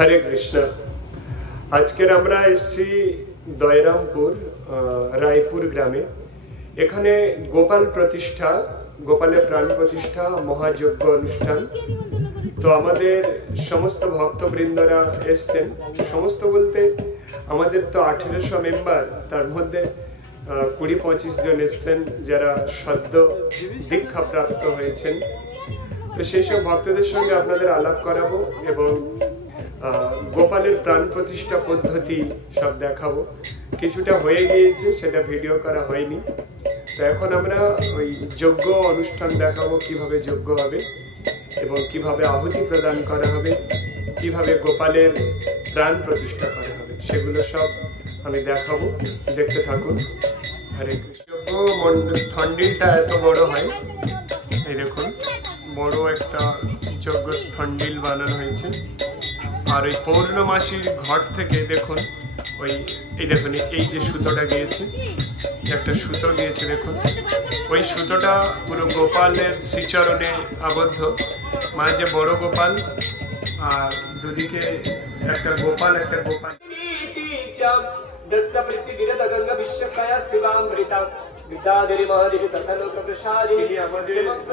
हरे कृष्ण। आजकेर आमरा एसेছি दयरामपुर रायपुर ग्रामे। एखाने गोपाल प्रतिष्ठा, गोपालेर प्राण प्रतिष्ठा महायज्ञ अनुष्ठान। तो आमादेर समस्त भक्तबृंदरा एसेছেন, समस्त बोलते आमादेर तो 1800 मेम्बर, तार मध्य 20-25 जन एसेছেন যারা সদ্য দীক্ষা প্রাপ্ত হয়েছেন। তো সেই সব ভক্তদের সঙ্গে আপনাদের আলাপ করাবো এবং গোপালের প্রাণ প্রতিষ্ঠা পদ্ধতি সব দেখাবো। কিছুটা হয়ে গিয়েছে, সেটা ভিডিও করা হয়নি। তো এখন আমরা ওই যজ্ঞ অনুষ্ঠান দেখাবো, কিভাবে যজ্ঞ হবে এবং কিভাবে আহুতি প্রদান করা হবে, কিভাবে গোপালের প্রাণ প্রতিষ্ঠা করা হবে, সেগুলো সব আমি দেখাবো। দেখতে থাকুন। হরে কৃষ্ণ। স্থণ্ডিলটা এত বড় হয়, এই দেখুন বড় একটা যজ্ঞ স্থণ্ডিল বানানো হয়েছে। আর ওই পৌর্ণমাসীর ঘট থেকে দেখুন এই দেখুন এই যে সুতোটা গিয়েছে, একটা সুতো গিয়েছে দেখুন। ওই সুতোটা পুরো গোপালের শ্রীচরণে আবদ্ধ। মাঝে বড় গোপাল আর দুদিকে একটা গোপাল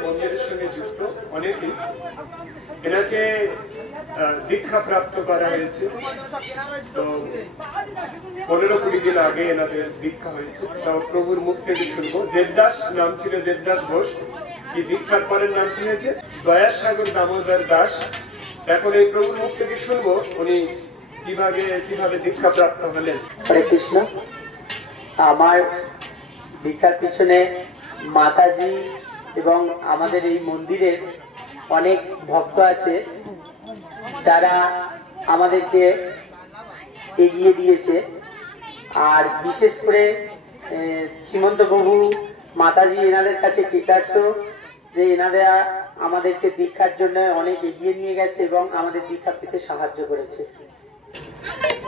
মন্দিরের সঙ্গে যুক্ত অনেকেই। এনাকে দীক্ষা প্রাপ্ত করা হয়েছে, তো 15-20 দিন আগে এনাদের দীক্ষা হয়েছে। তো প্রভুর মুখ থেকে শুনবো। দেবদাস নাম ছিল, দেবদাস ঘোষ। কি দীক্ষার পরের নাম কি হয়েছে? দয়াসাগর দামোদর দাস। এখন এই প্রভুর মুখ থেকে শুনবো উনি কিভাবে দীক্ষা প্রাপ্ত হলেন। হরে কৃষ্ণ। আমার দীক্ষার পিছনে মাতাজি এবং আমাদের এই মন্দিরের অনেক ভক্ত আছে যারা আমাদেরকে এগিয়ে দিয়েছে। আর বিশেষ করে শ্রীমন্ত প্রভু মাতাজি এনাদের কাছে কৃতার্থ যে এনারা আমাদেরকে দীক্ষার জন্য অনেক এগিয়ে নিয়ে গেছে এবং আমাদের দীক্ষা পেতে সাহায্য করেছে।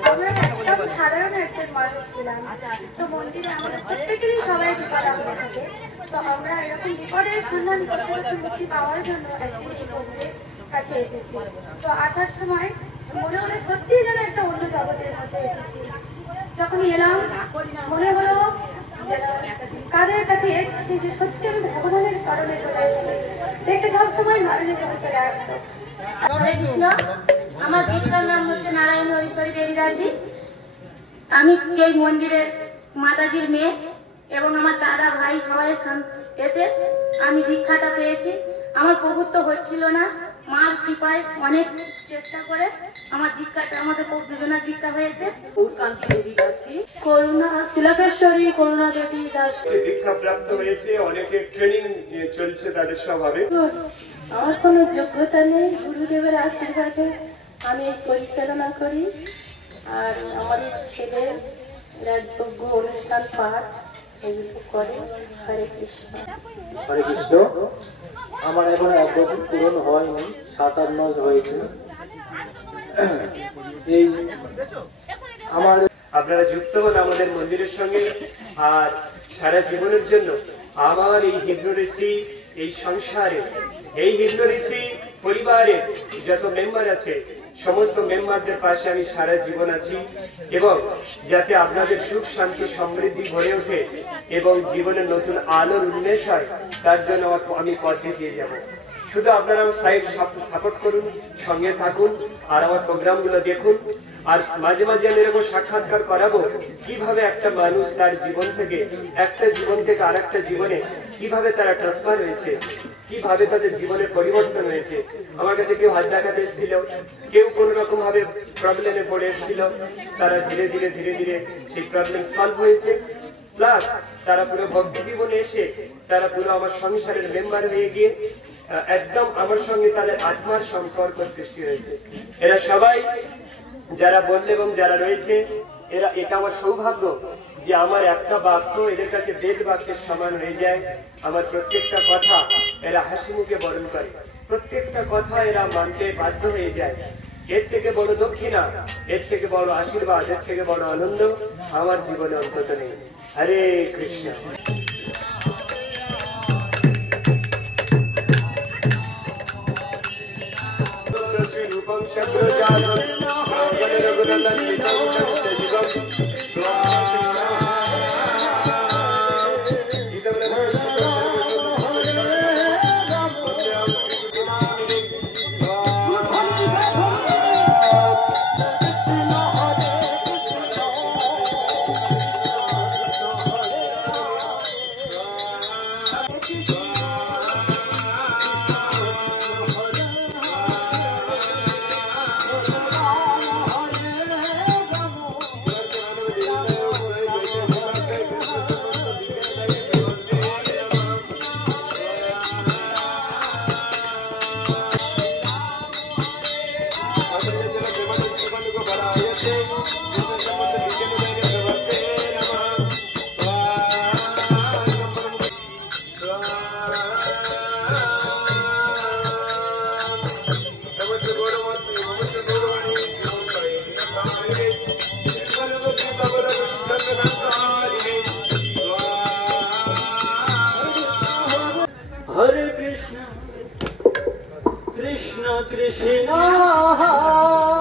আমরা একদম সাধারণ একজন মানুষ ছিলাম, তো মন্দিরে আমাদের প্রত্যেকেরই সবাই বিপদ আপদে থাকে। তো আমরা এরকম বিপদের সন্ধান করতে করতে মুক্তি পাওয়ার জন্য একদিন এই মন্দিরের কাছে এসেছি। তো আসার সময় মনে হলো সত্যিই যেন একটা অন্য জগতের মধ্যে এসেছি। যখন এলাম মনে হলো কাদের কাছে এসেছি যে সত্যি আমি ভগবানের চরণে চলে এসেছি। দেখতে সবসময় নারায়ণের জন্য চলে আসতো। হরে কৃষ্ণ। আমার পিতার নাম হচ্ছে নারায়ণ হরিশ্বরী দেবী দাসী। আমি এই মন্দিরের মাতাজির মেয়ে এবং আমার দাদা ভাই সবাই এতে আমি দীক্ষাটা পেয়েছি। আমার প্রভুত্ব হচ্ছিল না, মার কৃপায় অনেক চেষ্টা করে আমার দীক্ষাটা, আমাদের দুজনের দীক্ষা হয়েছে। গৌরকান্তি দেবী দাসী, করুণা তিলকেশ্বরী করুণা দেবী দাসী দীক্ষা প্রাপ্ত হয়েছে। অনেকের ট্রেনিং চলছে তাদের স্বভাবে। আমার কোনো যোগ্যতা নেই, গুরুদেবের আশীর্বাদে আমি এই পরিচালনা করি। আর আমাদের ছেলের যোগ্য অনুষ্ঠান পাঠ এগুলো করে। হরে কৃষ্ণ। হরে কৃষ্ণ। আমার এখন 1 বছর পূরণ হয়নি, 7-8 মাস হয়েছে। এই আমার আপনারা যুক্ত হন আমাদের মন্দিরের সঙ্গে। আর সারা জীবনের জন্য আমার এই হিন্দু ঋষি, এই সংসারে, এই হিন্দু ঋষি পরিবারের যত মেম্বার আছে সমস্ত মেম্বারদের পাশে আমি সারা জীবন আছি। এবং যাতে আপনাদের সুখ শান্তি সমৃদ্ধি ভরে ওঠে এবং জীবনে নতুন আলোর উন্মেষ হয়, তার জন্য আমি পথ দেখিয়ে যাব। শুধু আপনারা আমার সাইড সাপোর্ট করুন, সঙ্গে থাকুন আর আমার প্রোগ্রামগুলো দেখুন। আর মাঝে মাঝে আমি এরকম সাক্ষাৎকার করাবো কিভাবে একটা মানুষ তার জীবন থেকে একটা জীবন থেকে আর একটা জীবনে কিভাবে তারা ট্রান্সফার হয়েছে, কিভাবে তাদের জীবনের পরিবর্তন হয়েছে। আমার কাছে কেউ হাত দেখাতে এসেছিল, কেউ কোনো রকম ভাবে প্রবলেমে পড়ে এসেছিল, তারা ধীরে ধীরে সেই প্রবলেম সলভ হয়েছে। প্লাস তারা পুরো ভক্তি জীবনে এসে তারা পুরো আমার সংসারের মেম্বার হয়ে গিয়ে একদম আমার সঙ্গে তাদের আত্মার সম্পর্ক সৃষ্টি হয়েছে। এরা সবাই যারা বললে এবং যারা রয়েছে, এটা আমার সৌভাগ্য যে আমার একটা বাক্য এদের কাছে বেদ বাক্যের সমান হয়ে যায়। আমার প্রত্যেকটা কথা এরা হাসি মুখে বরণ করে, প্রত্যেকটা কথা এরা মানতে বাধ্য হয়ে যায়। এর থেকে বড় দক্ষিণা, এর থেকে বড় আশীর্বাদ, এর থেকে বড় আনন্দ আমার জীবনে অন্তত নেই। হরে কৃষ্ণ। রূপং শব্দ Hare Krishna, Krishna Krishna